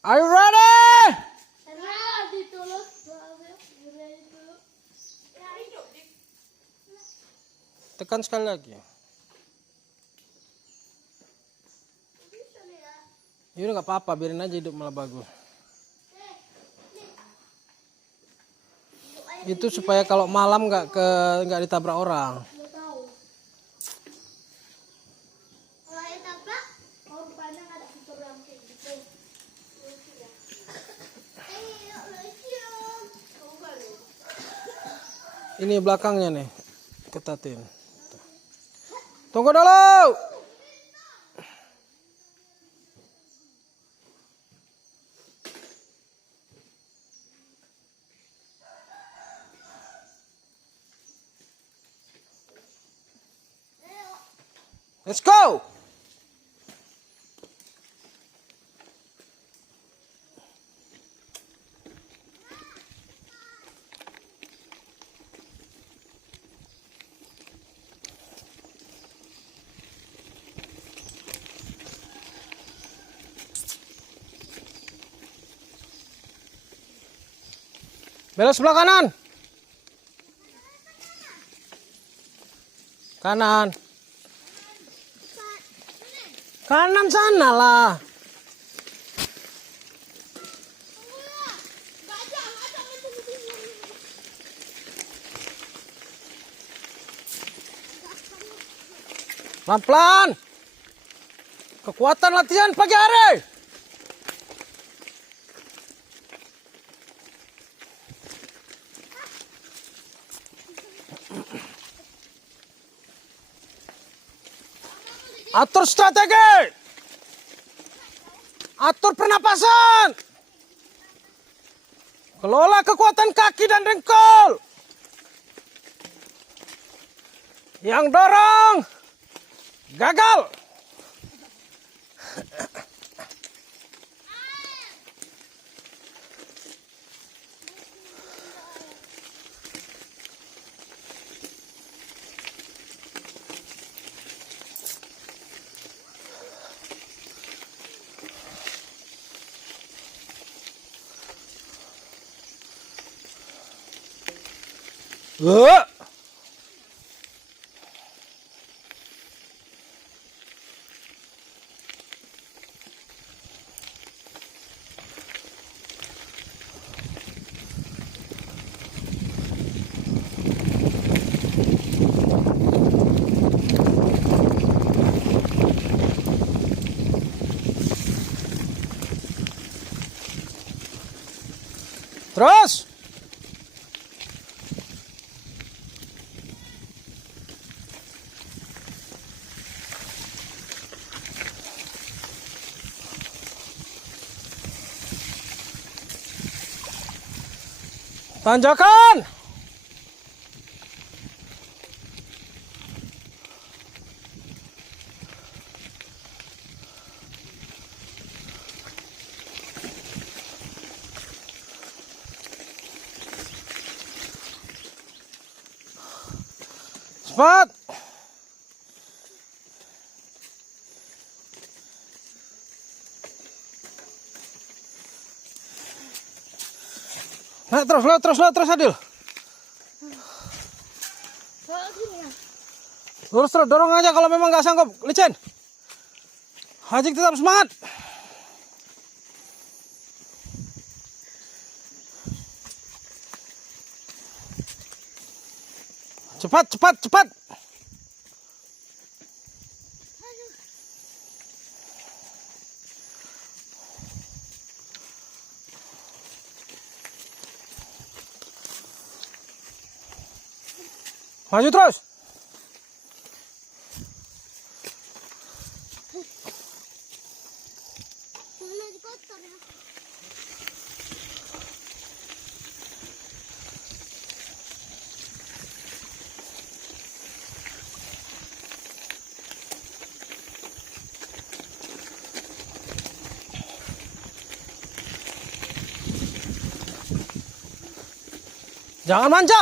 Are you ready? Tekan sekali lagi. Ini nggak apa-apa, biarin aja hidup malah bagus. Itu supaya kalau malam nggak ditabrak orang. Ini belakangnya nih, ketatin. Tunggu dulu. Let's go. Belok sebelah kanan. Kanan. Kanan sana lah. Pelan-pelan. Kekuatan latihan pagi hari. Atur strategi. Atur pernapasan. Kelola kekuatan kaki dan dengkul. Yang dorong gagal. Terus. Tanjakan. Cepat. Naik terus Adil. Lurus terus, dorong aja kalau memang nggak sanggup, licin. Hajik tetap semangat. Cepat. Maju terus. Jangan manja.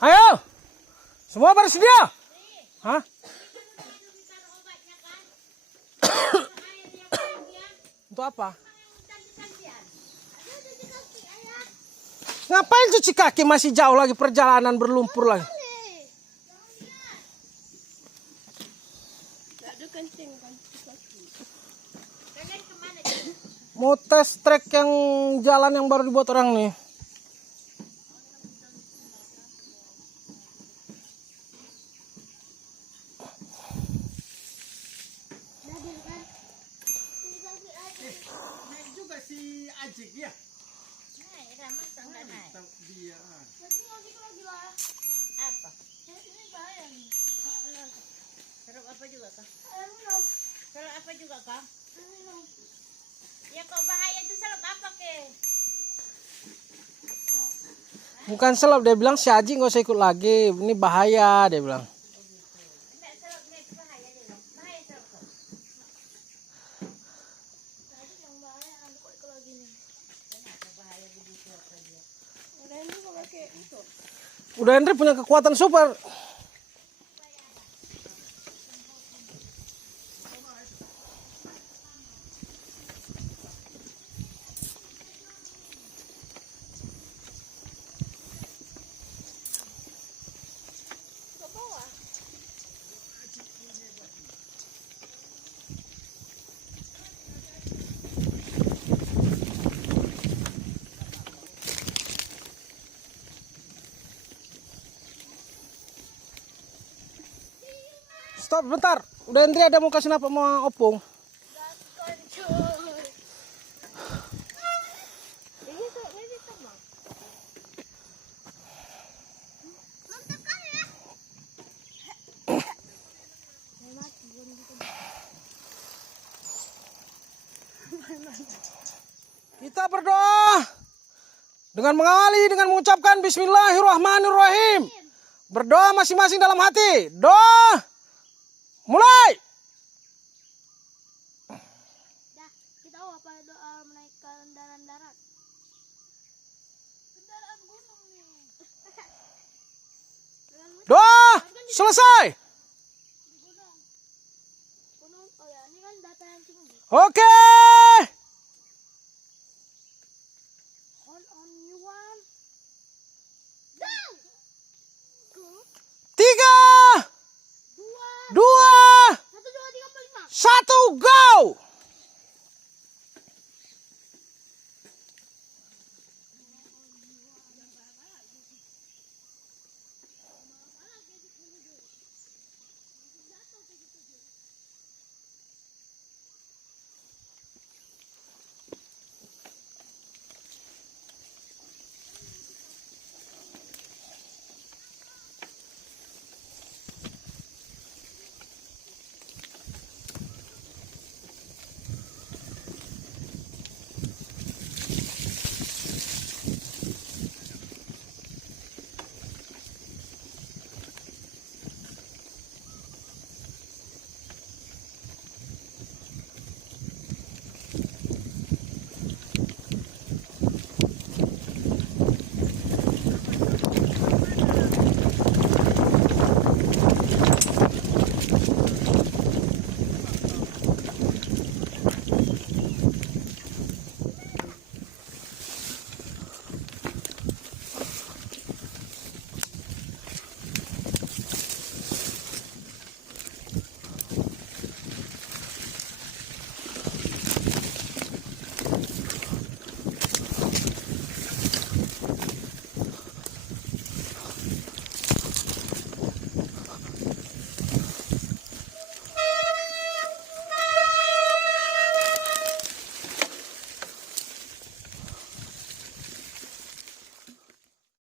Ayo. Semua bersedia? Hah? Untuk apa? Ngapain cuci kaki, masih jauh lagi perjalanan berlumpur lagi. Mau tes trek yang jalan yang baru dibuat orang nih. Naik juga si Ajik ya. Dia. Apa? Serap apa juga kah? Serap apa juga kah? Ya kok bahaya itu serap apa ke? Bukan selap, dia bilang si Aji nggak usah ikut lagi. Ini bahaya, dia bilang. Enggak serapnya itu bahaya dia bilang. Bahaya serap kok. Kenapa bahaya begitu apa dia? Udah Andre punya kekuatan super. Stop bentar. Udah Andre ada mau kasih apa mau opung. Kita berdoa dengan mengawali dengan mengucapkan Bismillahirrahmanirrahim. Berdoa masing-masing dalam hati. Doa mulai. Kita tahu apa doa menaikkan kendaraan darat? Kendaraan gunung nih. Doa selesai. Di gunung. Gunung, oh ya, ini kan data yang tinggi. Oke. Hold on you one. Go. Go. 3,